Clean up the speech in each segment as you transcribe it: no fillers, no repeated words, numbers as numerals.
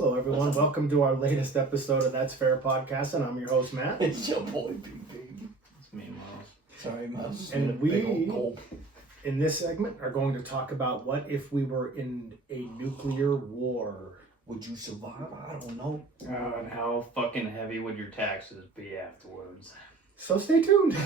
Hello, everyone. Welcome to our latest episode of That's Fair Podcast, and I'm your host, Matt. It's your boy, BB. It's me, Myles. Sorry, Myles. And we, in this segment, are going to talk about what if we were in a nuclear war. Would you survive? I don't know. And how fucking heavy would your taxes be afterwards? So stay tuned.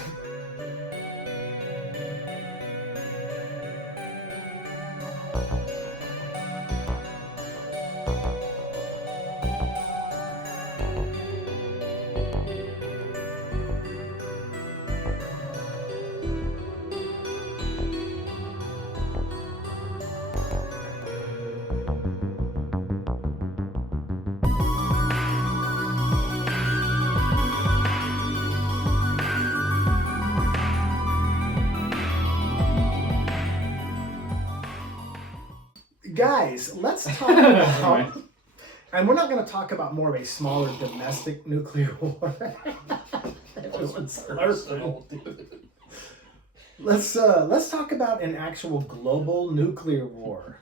Guys, let's talk about, and we're not going to talk about more of a smaller domestic nuclear war. Everyone's personal. Let's talk about an actual global nuclear war.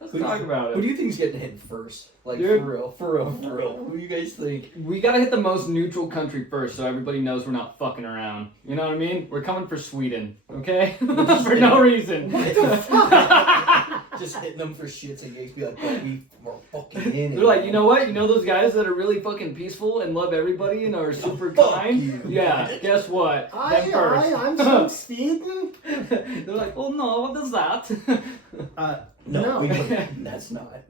Let's talk about it. Who do you think's getting hit first? Like, Dude. for real. Who do you guys think? We gotta hit the most neutral country first so everybody knows we're not fucking around. You know what I mean? We're coming for Sweden, okay? For no reason. Just hitting them for shits and gigs. Be like, oh, we're fucking in it. They're like, you know what? You know those guys that are really fucking peaceful and love everybody and are super kind? you. Yeah, guess what? I'm Them from Sweden. They're like, oh no, what is that? No. That's not it.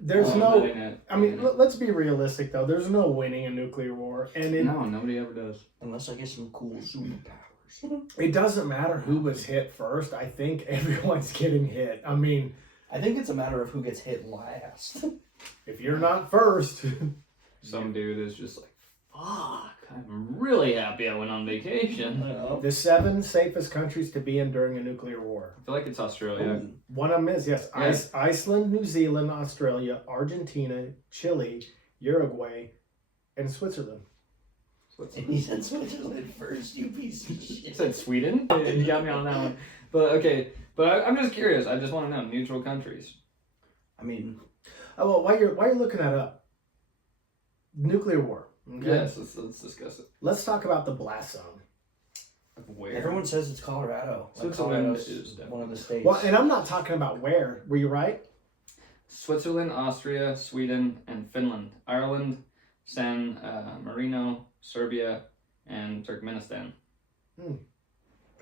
There's No, no. that ain't it. I mean, let's be realistic though. There's no winning a nuclear war, and No, nobody ever does. Unless I get some cool superpowers. it doesn't matter who was hit first. I think everyone's getting hit. I mean, I think it's a matter of who gets hit last. if you're not first, Some dude is just like, fuck, I'm really happy I went on vacation. the 7 safest countries to be in during a nuclear war. I feel like it's Australia. One of them is, yes, Yes. Iceland, New Zealand, Australia, Argentina, Chile, Uruguay, and Switzerland. And he said Switzerland first, you piece of You shit. said Sweden? You got me on that one. But okay, I'm just curious. I just want to know neutral countries. I mean, Oh, well, while you're looking that up, nuclear war. Okay? Yes, let's discuss it. Let's talk about the blast zone. Where? everyone says it's Colorado. Like Switzerland Colorado's is definitely- one of the states. Well, and I'm not talking about where. Were you right? Switzerland, Austria, Sweden, and Finland. Ireland, San Marino, Serbia, and Turkmenistan.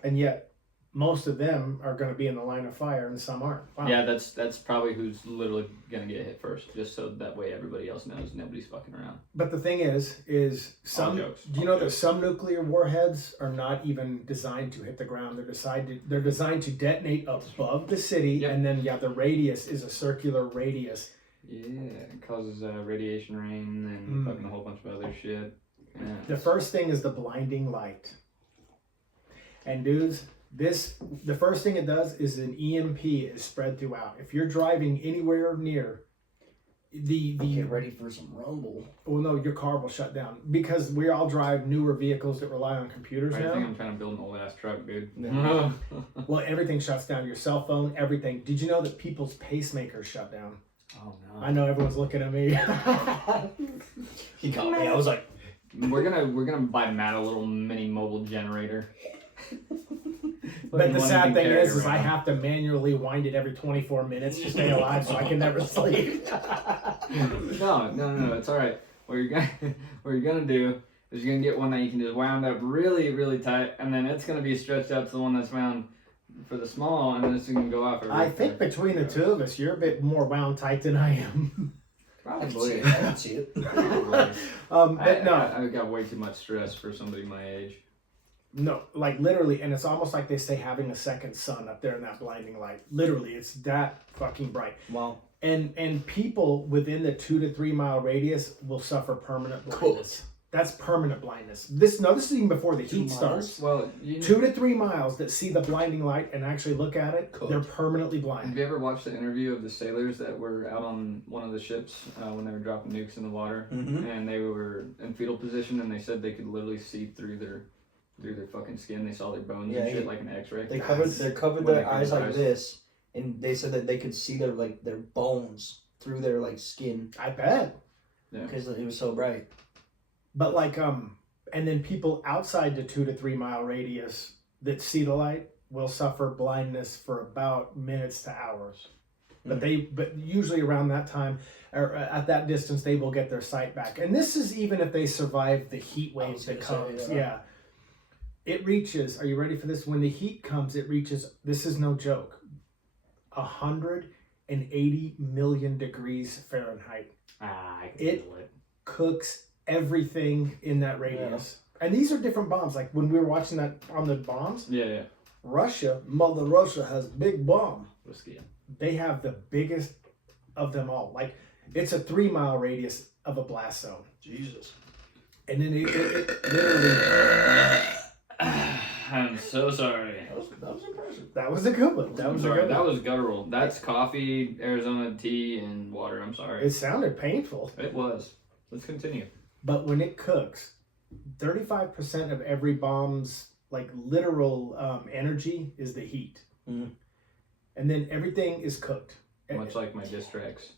And yet, most of them are going to be in the line of fire, and some aren't. Wow. Yeah, that's probably who's literally gonna get hit first, just so that way everybody else knows nobody's fucking around. But the thing is some. All jokes. Do you know that some nuclear warheads are not even designed to hit the ground? They're designed to detonate above the city, Yep. and then the radius is a circular radius. Yeah, it causes radiation rain and fucking a whole bunch of other shit. Yeah. The first thing is the blinding light. And dudes, the first thing it does is an EMP is spread throughout. If you're driving anywhere near Get ready for some rumble. well, no, your car will shut down because we all drive newer vehicles that rely on computers I think now. I'm trying to build an old ass truck, dude. Yeah. Well, everything shuts down. Your cell phone, everything. Did you know that people's pacemakers shut down? Oh no. I know everyone's looking at me. He got me. I was like, We're gonna buy Matt a little mini mobile generator. But the One sad you thing carry is I around. have to manually wind it every 24 minutes to stay alive, so I can never sleep. No, it's all right. What you're gonna do is you're gonna get one that you can just wound up really, really tight, and then it's gonna be stretched out to the one that's wound for the small, and then it's gonna go off. I think between the two of us, you're a bit more wound tight than I am. I can see Probably. it. I can see it. But no, I got way too much stress for somebody my age. no, like literally, and it's almost like they say having a second sun up there in that blinding light. Literally, it's that fucking bright. Wow. And people within the 2 to 3 mile radius will suffer permanent blindness. That's permanent blindness. This is even before the 2 heat miles? starts. Well, 2 to 3 miles that see the blinding light and actually look at it, Cool. they're permanently have blind. you ever watched the interview of the sailors that were out on one of the ships when they were dropping nukes in the water, Mm-hmm. and they were in fetal position, and they said they could literally see through their fucking skin. They saw their bones Yeah, and shit like an X-ray. They covered When their they eyes covered like eyes. this, and they said that they could see their bones through their like skin I bet. because it was so bright. But like and then people outside the 2 to 3 mile radius that see the light will suffer blindness for about minutes to hours. But usually around that time or at that distance they will get their sight back. And this is even if they survive the heat waves that comes. It reaches, are you ready for this? When the heat comes, it reaches, this is no joke, 180 million degrees Fahrenheit. I can It feel it. cooks everything in that radius. And these are different bombs. Like when we were watching that on the bombs, Yeah. Mother Russia has big bomb. Whiskey. They have the biggest of them all. Like it's a 3 mile radius of a blast zone. Jesus. And then it literally, I'm so sorry. That was impressive. that was a good one. That was a Sorry, good that one. was guttural. That's coffee, Arizona tea, and water. I'm sorry. It sounded painful. It was. Let's continue. But when it cooks, 35% of every bomb's like literal energy is the heat. Mm. And then everything is cooked. Much like my diss tracks.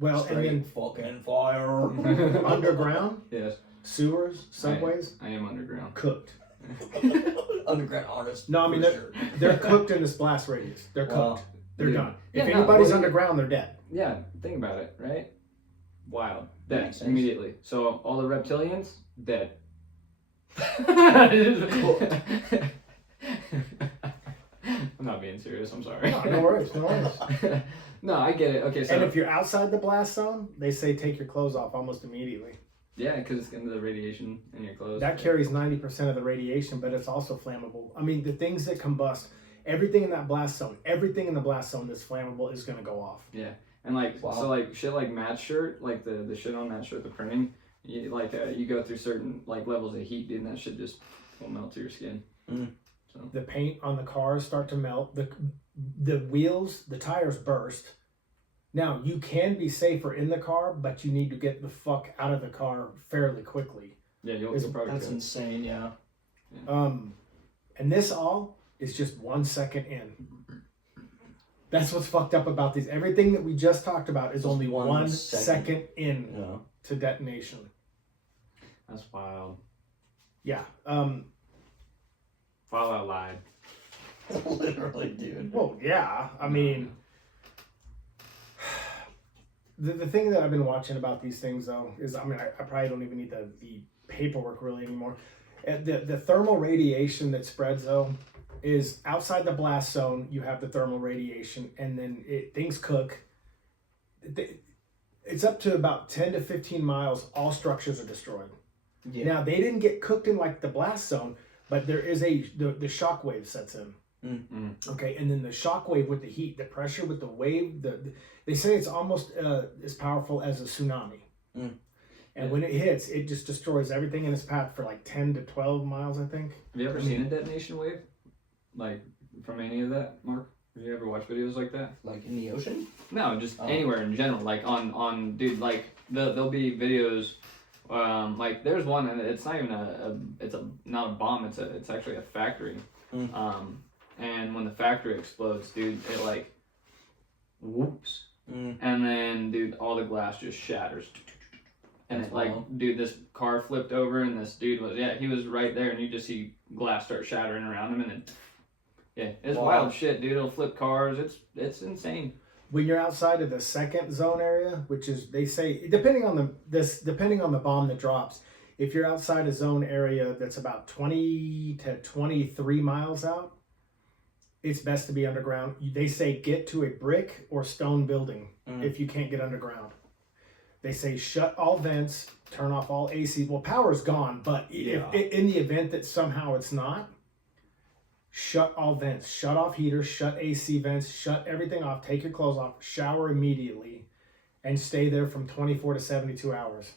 Well, Straight and fucking fire. then underground, Yes, sewers, subways, I am underground. cooked. Underground honest. No, I mean, for they're- sure. They're cooked in this blast radius. They're Wow. cooked. They're Dude. done. Yeah, If no, anybody's well, underground, they're dead. Yeah, think about it, right? Wild. Dead Makes sense. immediately. So all the reptilians, dead. I'm not being serious, I'm sorry. No worries, no worries. No, I get it. Okay, so And if you're outside the blast zone, they say take your clothes off almost immediately. yeah, because it's into the radiation in your clothes. That carries 90% of the radiation, but it's also flammable. I mean, the things that combust, everything in that blast zone, everything in the blast zone that's flammable is going to go off. Yeah, and like Wow. so, like shit, like Matt's shirt, like the shit on that shirt, the printing, you you go through certain like levels of heat, dude, and that shit just will melt to your skin. The paint on the cars start to melt. The wheels, the tires burst. Now, you can be safer in the car, but you need to get the fuck out of the car fairly quickly. Yeah, you'll probably That's go. insane. Yeah. And this all is just 1 second in. That's what's fucked up about these. Everything that we just talked about is Just only 1 1 second. second in Yeah. to detonation. That's wild. Yeah. Fallout lied. Literally, dude. Well, yeah. I mean, the thing that I've been watching about these things, though, is I probably don't even need the paperwork really anymore. The thermal radiation that spreads, though, is outside the blast zone, you have the thermal radiation, and then things cook. It's up to about 10 to 15 miles, all structures are destroyed. Yeah. Now, they didn't get cooked in like the blast zone, but there is the shock wave sets in. Okay, and then the shock wave with the heat, the pressure with the wave, they say it's almost as powerful as a tsunami. And when it hits, it just destroys everything in its path for like 10 to 12 miles, I think. Have you ever seen a detonation wave? Like from any of that, Mark? Have you ever watched videos like that? Like in the ocean? No, just Oh. anywhere in general. Like on dude, like there'll be videos. Like there's one, and it's not even not a bomb. It's actually a factory. And when the factory explodes, dude, it like whoops, and then dude, all the glass just shatters. And That's it like, wild. dude, this car flipped over, and this dude he was right there, and you just see glass start shattering around him, and then it's Wow. wild shit, dude. It'll flip cars. It's insane. When you're outside of the second zone area, which is, they say, depending on the bomb that drops, if you're outside a zone area that's about 20 to 23 miles out, it's best to be underground. They say get to a brick or stone building if you can't get underground. They say shut all vents, turn off all AC. Well, power's gone, but if in the event that somehow it's not, shut all vents, shut off heaters, shut AC vents, shut everything off, take your clothes off, shower immediately, and stay there from 24 to 72 hours.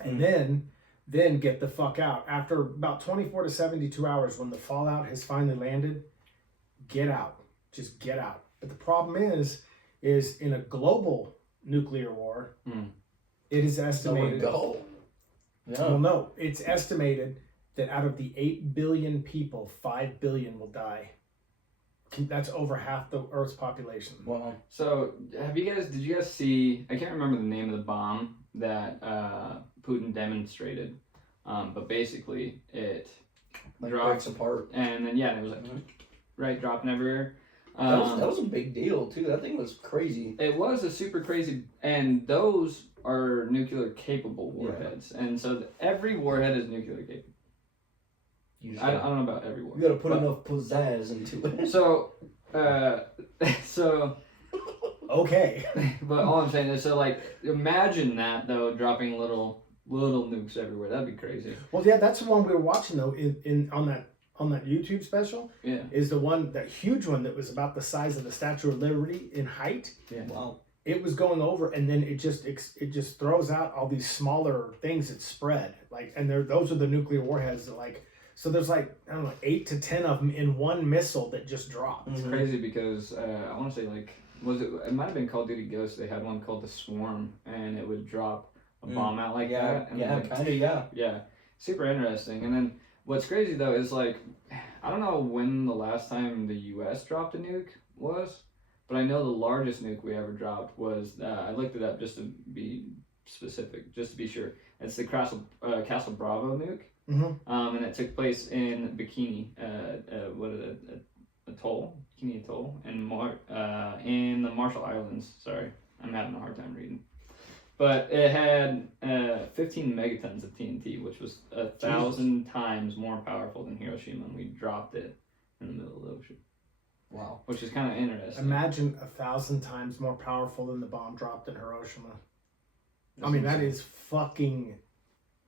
And then get the fuck out. After about 24 to 72 hours, when the fallout has finally landed, get out. Just get out. But the problem is in a global nuclear war, it is estimated. Go. Yeah. Well, no, it's estimated that out of the 8 billion people, 5 billion will die. That's over half the Earth's population. Wow. So, did you guys see, I can't remember the name of the bomb that Putin demonstrated, but basically it Like dropped, breaks apart. and then, it was like, right, dropping everywhere. That was a big deal, too. That thing was crazy. It was a super crazy, and those are nuclear capable warheads, and so every warhead is nuclear capable. I don't know about every warhead. You gotta put enough pizzazz into it. So, Okay. but all I'm saying is, so like, imagine that though, dropping little nukes everywhere. That'd be crazy. Well, yeah, that's the one we were watching though. On that YouTube special, Yeah. is that huge one that was about the size of the Statue of Liberty in height. Yeah. Wow. It was going over, and then it just throws out all these smaller things that spread. Like, and those are the nuclear warheads that like. So there's like, I don't know, 8 to 10 of them in one missile that just dropped. It's crazy because I want to say like, it might have been Call of Duty Ghosts. They had one called the Swarm, and it would drop a bomb out like that. And yeah, like, kind of, yeah. Yeah, super interesting. And then what's crazy though is like, I don't know when the last time the U.S. dropped a nuke was, but I know the largest nuke we ever dropped was, I looked it up just to be specific, just to be sure. It's the Castle Bravo nuke. Mm-hmm. And it took place in Bikini, Atoll, Bikini Atoll, in the Marshall Islands. Sorry, I'm having a hard time reading. But it had 15 megatons of TNT, which was 1,000 times more powerful than Hiroshima, and we dropped it in the middle of the ocean. Wow. Which is kind of interesting. Imagine 1,000 times more powerful than the bomb dropped in Hiroshima. I mean, that is fucking.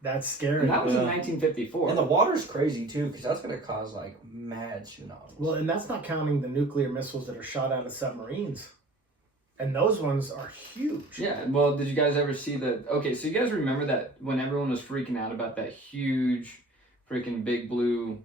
That's scary. And that was in 1954. And the water's crazy too, because that's gonna cause like mad tsunamis. Well, and that's not counting the nuclear missiles that are shot out of submarines. And those ones are huge. Yeah, well, did you guys ever see the... Okay, so you guys remember that when everyone was freaking out about that huge freaking big blue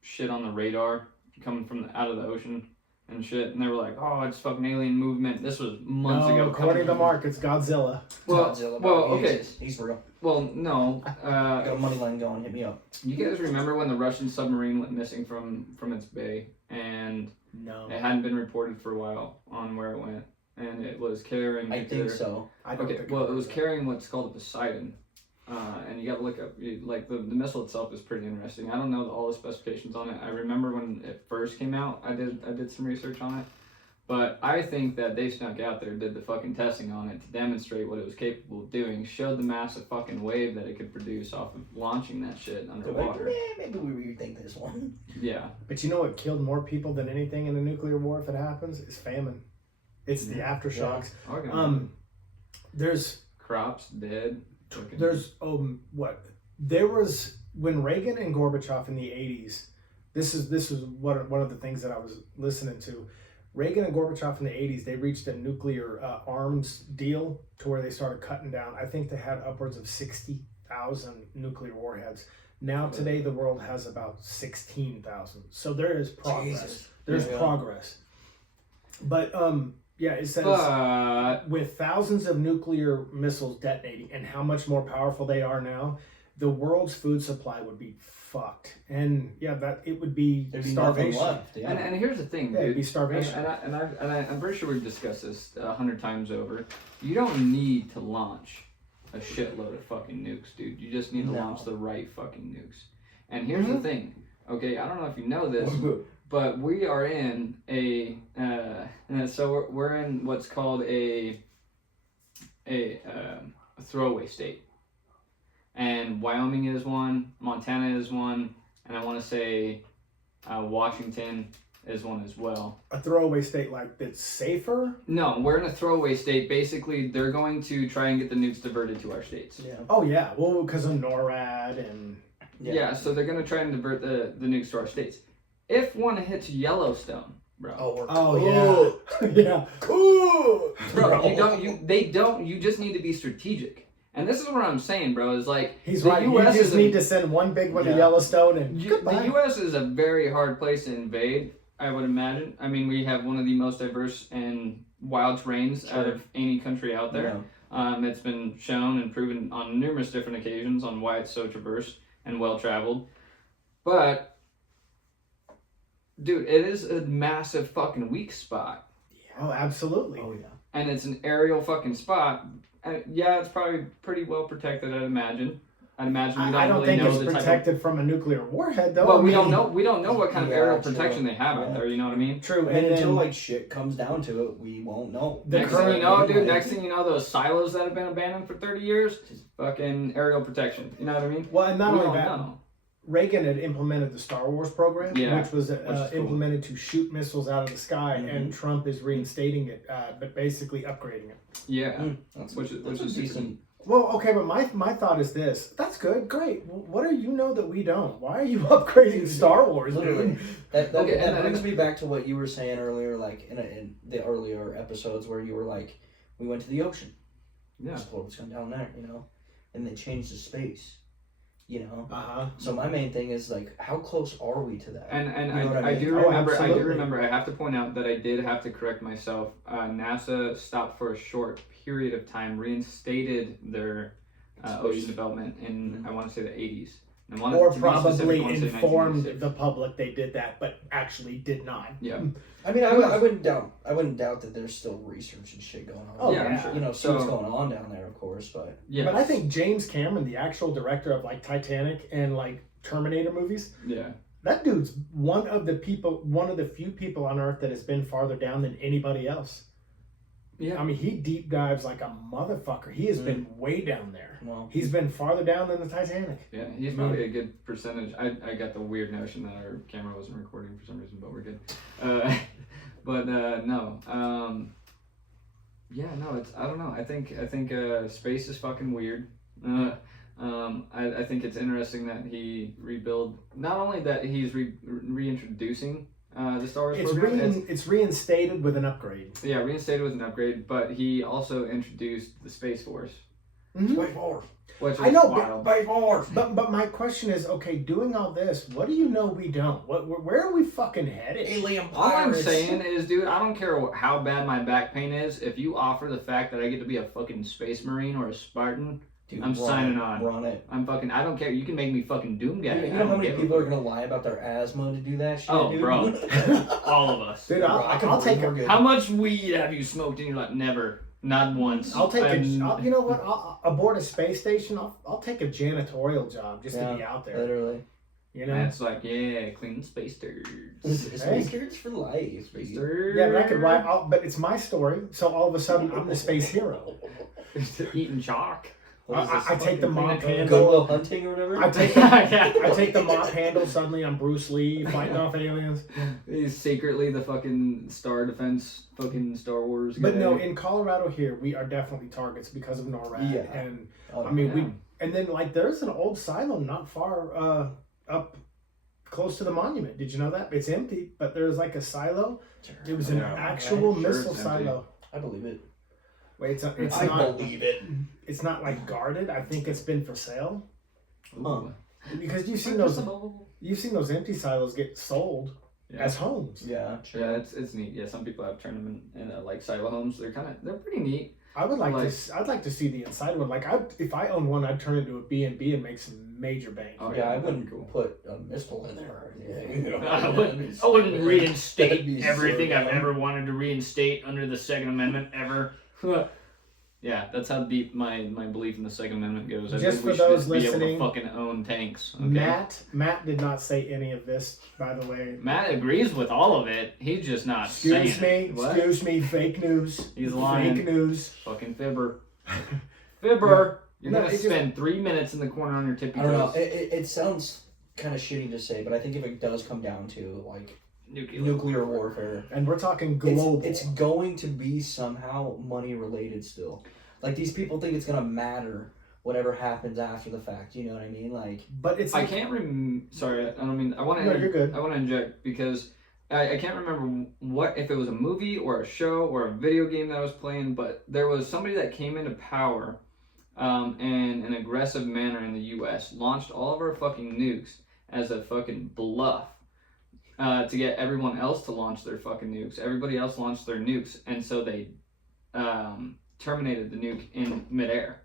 shit on the radar coming from out of the ocean and shit, and they were like, oh, it's fucking alien movement. This was months ago. According to Mark, it's Godzilla. Okay. He's real. Well, no. I got a money line going. Hit me up. You guys remember when the Russian submarine went missing from its bay, and No. it hadn't been reported for a while on where it went, and it was carrying... I think so. It was carrying what's called a Poseidon. And you got to look up, like, the missile itself is pretty interesting. I don't know all the specifications on it. I remember when it first came out, I did some research on it. But I think that they snuck out there, did the fucking testing on it to demonstrate what it was capable of doing, showed the massive fucking wave that it could produce off of launching that shit underwater. Maybe we rethink this one. Yeah. But you know what killed more people than anything in a nuclear war if it happens? Is famine. It's the aftershocks. Yeah. Okay. There's crops dead. There's there was when Reagan and Gorbachev in the 80s. This is one of the things that I was listening to. Reagan and Gorbachev in the 80s, they reached a nuclear arms deal to where they started cutting down. I think they had upwards of 60,000 nuclear warheads. Now today the world has about 16,000. So there is progress. Jesus. There's progress. But it says with thousands of nuclear missiles detonating and how much more powerful they are now, the world's food supply would be fucked. And that it would be starvation. Left, yeah. And here's the thing, dude. It'd be starvation. I'm pretty sure we've discussed this 100 times over. You don't need to launch a shitload of fucking nukes, dude. You just need to launch the right fucking nukes. And here's the thing. Okay, I don't know if you know this, but we are in we're in what's called a throwaway state. And Wyoming is one, Montana is one, and I want to say Washington is one as well. A throwaway state like that's safer? No, we're in a throwaway state. Basically, they're going to try and get the nukes diverted to our states. Yeah. Oh yeah, well because of NORAD and... Yeah, so they're going to try and divert the nukes to our states. If one hits Yellowstone, bro. Yeah. Cool. Bro, you just need to be strategic. And this is what I'm saying, bro, is like... He's right, you just need to send one big one to Yellowstone and goodbye. The U.S. is a very hard place to invade, I would imagine. I mean, we have one of the most diverse and wild terrains out of any country out there. Yeah. It's been shown and proven on numerous different occasions on why it's so traversed and well-traveled. But dude, it is a massive fucking weak spot. Oh, absolutely. Oh yeah. And it's an aerial fucking spot. And yeah, it's probably pretty well protected, I'd imagine. We don't I don't really think know it's the type of... protected from a nuclear warhead, though. Well, I we mean, don't know. We don't know what kind of Yeah, aerial true. protection they have out Yeah. there. You know what I mean? True. And And until then, like shit comes down to it, we won't know. The Next current- thing you know, dude. Next thing you know, those silos that have been abandoned for 30 years, fucking aerial protection. You know what I mean? well, and not We only don't that, know. Reagan had implemented the Star Wars program, Yeah, which was which is cool. implemented to shoot missiles out of the sky, Mhm. and Trump is reinstating it, but basically upgrading it. Yeah. That's Which is a super decent. Well, okay, but my thought is this: that's good, great. What do you know that we don't? Why are you upgrading Star Wars, Literally. dude? That Okay, and brings then- me back to what you were saying earlier, like in the earlier episodes where you were like, we went to the ocean. Yeah. Explore what's going down there, you know, and they changed the space, you know. Uh-huh. So my main thing is like, how close are we to that? And You know what I I mean? do Oh, remember. I do absolutely. remember. I have to point out that I did have to correct myself. NASA stopped for a short period of time, reinstated their ocean Space. development in I want to say the 80s. And Or to be specific, probably I wanna say informed 1986. the public they did that, but actually did not. Yeah. I mean, I wouldn't doubt that there's still research and shit going on. Oh, yeah, I'm yeah. sure. You know, see what's So- going on down there, of course, but Yeah. But I think James Cameron, the actual director of like Titanic and like Terminator movies, Yeah. that dude's one of the few people on Earth that has been farther down than anybody else. Yeah. I mean, he deep dives like a motherfucker. He has been way down there. well, He's been farther down than the Titanic. Yeah, he's probably a good percentage. I got the weird notion that our camera wasn't recording for some reason, but we're good. But no. Yeah, no. It's I don't know. I think space is fucking weird. I think it's interesting that he rebuild. Not only that he's reintroducing the Star Wars program. It's reinstated with an upgrade. Yeah, reinstated with an upgrade, but he also introduced the Space Force, Space Force. which is I know, wild. Space Force. But my question is, okay, doing all this, what do you know we don't? Where are we fucking headed? Alien All I'm pirates. saying is, dude, I don't care how bad my back pain is. If you offer the fact that I get to be a fucking space marine or a Spartan, Dude, I'm run signing it, on. Run it. I don't care. You can make me fucking Doom guy. You know how many people are gonna lie about their asthma to do that shit, Oh, dude? bro. All of us. Dude, I I'll take more a, good. How much weed have you smoked in your life? Never. Not once. I'll take I'm- you know what? Aboard a space station, I'll take a janitorial job just to be out there. Literally. You know? That's like, yeah, clean space turds. Space turds for life. Space dude. turds. Yeah, but I could write. But it's my story, so all of a sudden I'm the space hero. Eating chalk. What is this, I take the fucking mop Goodwill handle. Hunting or whatever? I take I take the mop handle. Suddenly I'm Bruce Lee fighting off aliens. He's secretly the fucking Star Defense fucking Star Wars guy. But no, in Colorado here we are definitely targets because of NORAD. Yeah. And Oh, I mean yeah. we and then like there's an old silo not far up close to the monument. Did you know that? It's empty, but there's like a silo. It was an Yeah. actual Sure, missile it's empty. silo. I believe it. Wait, it's I not believe it. it's not like guarded. I think it's been for sale. Ooh. Because you've seen those empty silos get sold Yeah. as homes. Yeah, true. Yeah, it's neat. Yeah, some people have turned them in like silo homes. They're pretty neat. I would like Like- to. I'd like to see the inside one. Like, if I own one, I'd turn it into a B&B and make some major bank. Oh, Yeah, I that'd wouldn't be cool. put a missile in there or anything. You know? I wouldn't That'd be reinstate so everything I've dumb. ever wanted to reinstate under the Second Amendment ever. Yeah, that's how deep my belief in the Second Amendment goes. I Just think we for those should be able listening, to fucking own tanks. Okay? Matt did not say any of this, by the way. Matt agrees with all of it. He's just not Excuse saying me. it. What? Excuse me. Fake news. He's lying. Fake news. Fucking fibber. Fibber. You're No, gonna it just- spend 3 minutes in the corner on your tippy I don't know. toes. It sounds kind of shitty to say, but I think if it does come down to like Nuclear. nuclear warfare, And we're talking global. it's going to be somehow money related still. Like these people think it's gonna matter whatever happens after the fact. You know what I mean? Like but it's. I can't sorry, I don't mean. I want to. No, you're good. I want to inject because I can't remember what if it was a movie or a show or a video game that I was playing, but there was somebody that came into power, in an aggressive manner in the U.S. launched all of our fucking nukes as a fucking bluff, to get everyone else to launch their fucking nukes. Everybody else launched their nukes, and so they, terminated the nuke in midair,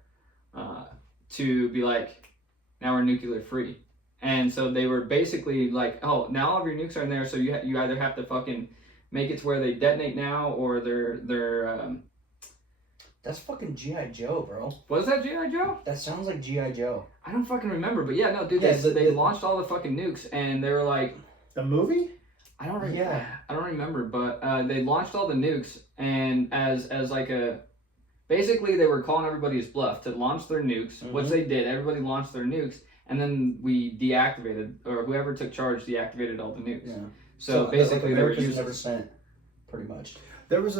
to be like, now we're nuclear free. And so they were basically like, oh, now all of your nukes are in there, so you either have to fucking make it to where they detonate now, or they're That's fucking G.I. Joe, bro. was that G.I. Joe? That sounds like G.I. Joe. I don't fucking remember, but yeah, no, dude, Yeah, they launched all the fucking nukes, and they were like, The movie? I don't remember. Yeah. I don't remember, but they launched all the nukes, and as like a, basically they were calling everybody's bluff to launch their nukes, which they did. Everybody launched their nukes, and then we deactivated, or whoever took charge deactivated all the nukes. Yeah. So basically, they were Americans using. never sent, pretty much. There was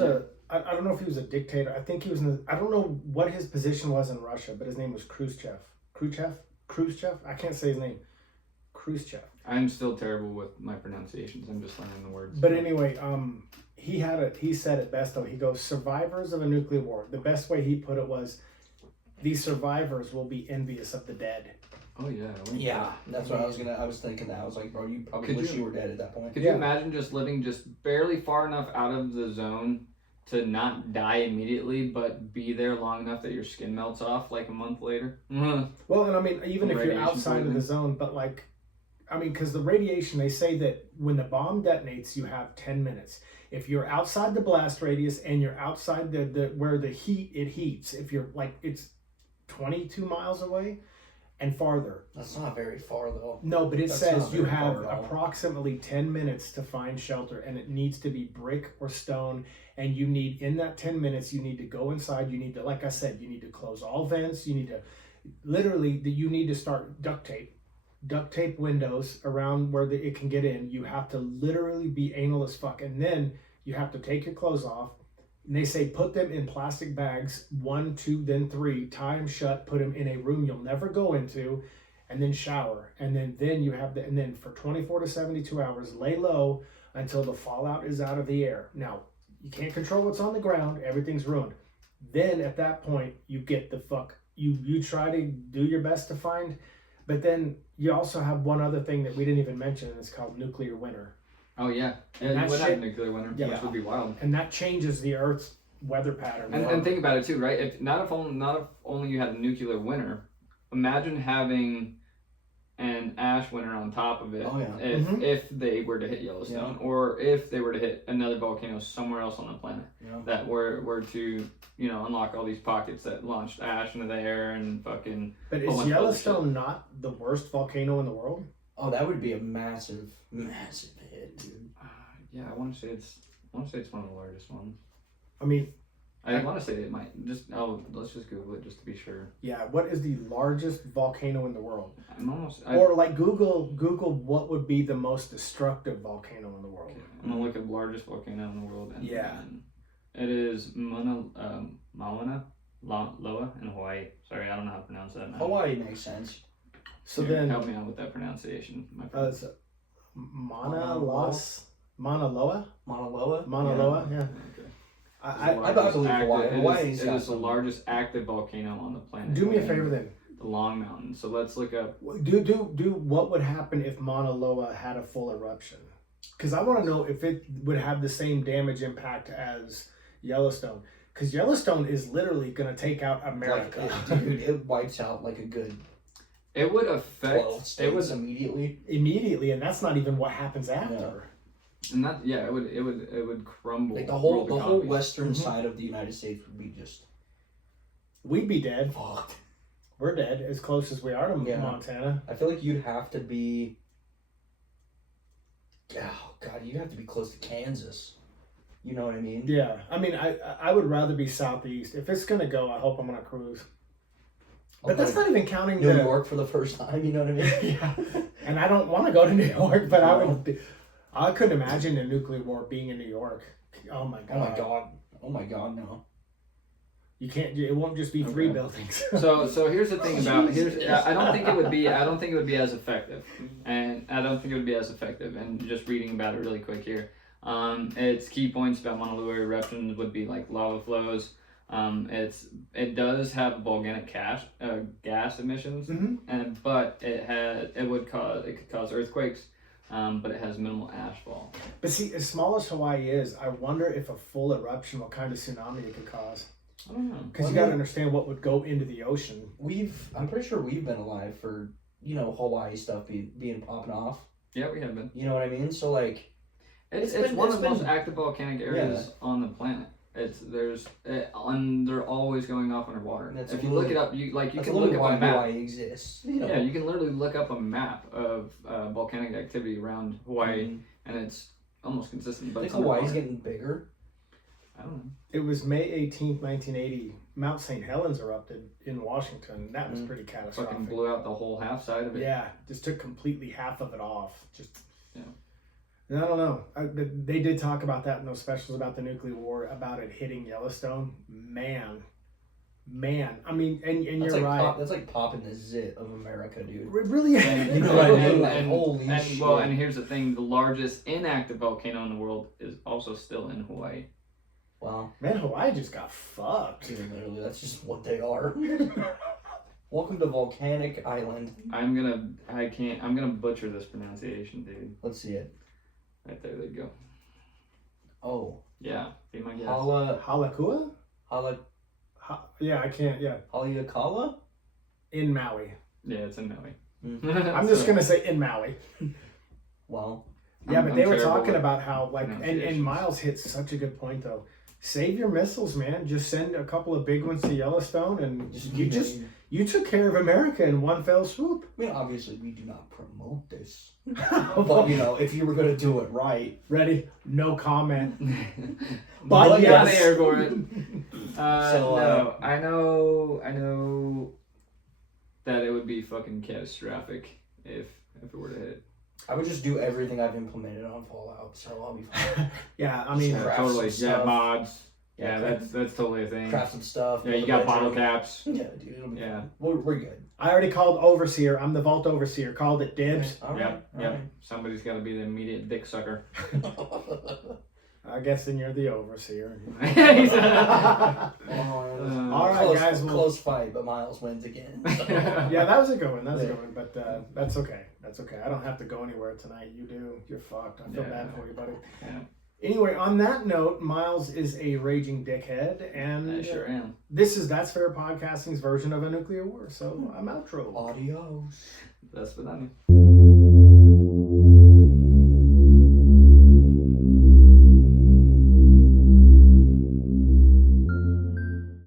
I don't know if he was a dictator. I think he was I don't know what his position was in Russia, but his name was Khrushchev. Khrushchev? I can't say his name. Khrushchev. I'm still terrible with my pronunciations. I'm just learning the words. But anyway, he said it best though. He goes, survivors of a nuclear war. The best way he put it was, these survivors will be envious of the dead. Oh yeah. Yeah, that's what I was thinking that. I was like, bro, you probably wish you were dead at that point. Could you imagine just living just barely far enough out of the zone to not die immediately, but be there long enough that your skin melts off like a month later? Well, and I mean, even if you're Radiation outside of the zone, but like, I mean, because the radiation, they say that when the bomb detonates, you have 10 minutes. If you're outside the blast radius and you're outside the where the it heats, if you're like, it's 22 miles away and farther. That's not very far though. No, but it That's says not you very have far at all. approximately 10 minutes to find shelter, and it needs to be brick or stone. And you need, in that 10 minutes, you need to go inside. You need to, like I said, you need to close all vents. You need to, literally, you need to start duct tape windows around where it can get in. You have to literally be anal as fuck. And then you have to take your clothes off. And they say put them in plastic bags, 1, 2, then 3, tie them shut, put them in a room you'll never go into, and then shower. And then you have and then for 24 to 72 hours, lay low until the fallout is out of the air. Now, you can't control what's on the ground. Everything's ruined. Then at that point, you get the fuck. You try to do your best to find, but then you also have one other thing that we didn't even mention, and it's called nuclear winter. Oh yeah, And you that would shit- have nuclear winter, which would be wild. And that changes the Earth's weather pattern. And think about it too, right? If only you had a nuclear winter, imagine having an ash winter on top of it. Oh, yeah. If they were to hit Yellowstone, or if they were to hit another volcano somewhere else on the planet, that were to unlock all these pockets that launched ash into the air and fucking. But whole is bunch of other Yellowstone not the worst volcano in the world? Oh, that would be a massive hit, dude. Yeah, I want to say it's one of the largest ones. I mean, I want to say it might let's just Google it just to be sure. yeah. What is the largest volcano in the world? Or like Google what would be the most destructive volcano in the world? okay, I'm gonna look at largest volcano in the world. And Yeah. It is Mauna Loa in Hawaii. Sorry, I don't know how to pronounce that. Hawaii makes sense. So Here, then, help me out with that pronunciation, my friend. it's Mauna Loa. Mauna Loa. Mauna Loa. Yeah. Okay. I believe Hawaii. Hawaii's It got is the some- largest active volcano on the planet. do me a favor then. The Long Mountain. So let's look up. Do what would happen if Mauna Loa had a full eruption? Because I want to know if it would have the same damage impact as Yellowstone. Because Yellowstone is literally going to take out America. Dude, it wipes out like a good It would 12 affect. states It would. immediately. Immediately, and that's not even what happens after. Yeah. And that, yeah, it would crumble. Like the whole economy. western side of the United States would be just We'd be dead. fucked. We're dead as close as we are to Yeah. Montana. I feel like you'd have to be. Oh God, you'd have to be close to Kansas. You know what I mean? Yeah, I mean, I would rather be southeast. If it's gonna go, I hope I'm gonna cruise. But that's not even counting New York for the first time. You know what I mean? Yeah, and I don't want to go to New York, but No. I couldn't imagine a nuclear war being in New York. Oh my god! Oh my God! Oh my God! No. You can't. It won't just be 3 Okay. buildings. So here's the thing about I don't think it would be as effective, and I don't think it would be as effective. And just reading about it really quick here, its key points about Mauna Loa eruptions would be like lava flows. It does have volcanic gas emissions, but it could cause earthquakes, but it has minimal ashfall. But see, as small as Hawaii is, I wonder if a full eruption, what kind of tsunami it could cause. I don't know. Because you got to understand what would go into the ocean. I'm pretty sure we've been alive for Hawaii stuff being popping off. Yeah, we have been. You know what I mean? So like, It's been- one it's of the most been- active volcanic areas on the planet. They're always going off underwater. That's If you literally- look it up, you that's can look up why a map. Hawaii exists. Yeah, you can literally look up a map of volcanic activity around Hawaii, Mhm. and it's almost consistent. But I it's think Hawaii's underwater. getting bigger. I don't know. It was May 18th, 1980. Mount St. Helens erupted in Washington. That was pretty Fucking catastrophic. blew out the whole half side of it. Yeah, just took completely half of it off. Just Yeah. And I don't know. They did talk about that in those specials about the nuclear war, about it hitting Yellowstone. Man. I mean, and That's you're like right. that's like popping the zit of America, dude. It really And, You know what I mean? and, Like, and, holy and, shit. Well, and here's the thing: the largest inactive volcano in the world is also still in Hawaii. Wow. Man, Hawaii just got fucked. Dude, literally, that's just what they are. Welcome to Volcanic Island. I'm gonna butcher this pronunciation, dude. Let's see it. Right there you go. Oh. Yeah, be my guess. Halakua? Yeah, I can't. Yeah, Haleakala? in Maui. Yeah, it's in Maui. I'm just gonna say in Maui. Well. Yeah, but they were terrible talking with about how and pronunciations. Miles hits such a good point though. Save your missiles, man. Just send a couple of big ones to Yellowstone, and you took care of America in one fell swoop. I mean, obviously, we do not promote this. But, if you were going to do it right. Ready? No comment. But But you yes. got the air for it. So, No, I know that it would be fucking catastrophic if it were to hit. I would just do everything I've implemented on Fallout, so I'll be fine. Yeah, I mean, Sure. Craft Totally. some Yeah, stuff. mods. Yeah, Yeah, that's totally a thing. Craft some stuff. Yeah, build you a got bedroom. bottle caps. Yeah, dude. It'll be Yeah. fine. We're good. I already called overseer. I'm the vault overseer. Called it dibs. All right, Yep. all Yep. Somebody's got to be the immediate dick sucker. right. I guess then you're the overseer. He's- All right, close, guys, we'll- Close fight, but Miles wins again. Yeah, that was a good one. That was a Yeah. good one. But that's okay. That's okay. I don't have to go anywhere tonight. You do. You're fucked. I feel Yeah. bad for you, buddy. Yeah. Anyway, on that note, Miles is a raging dickhead, and I sure am. this is That's Fair Podcasting's version of a nuclear war. So I'm outro. Adios. That's what I mean.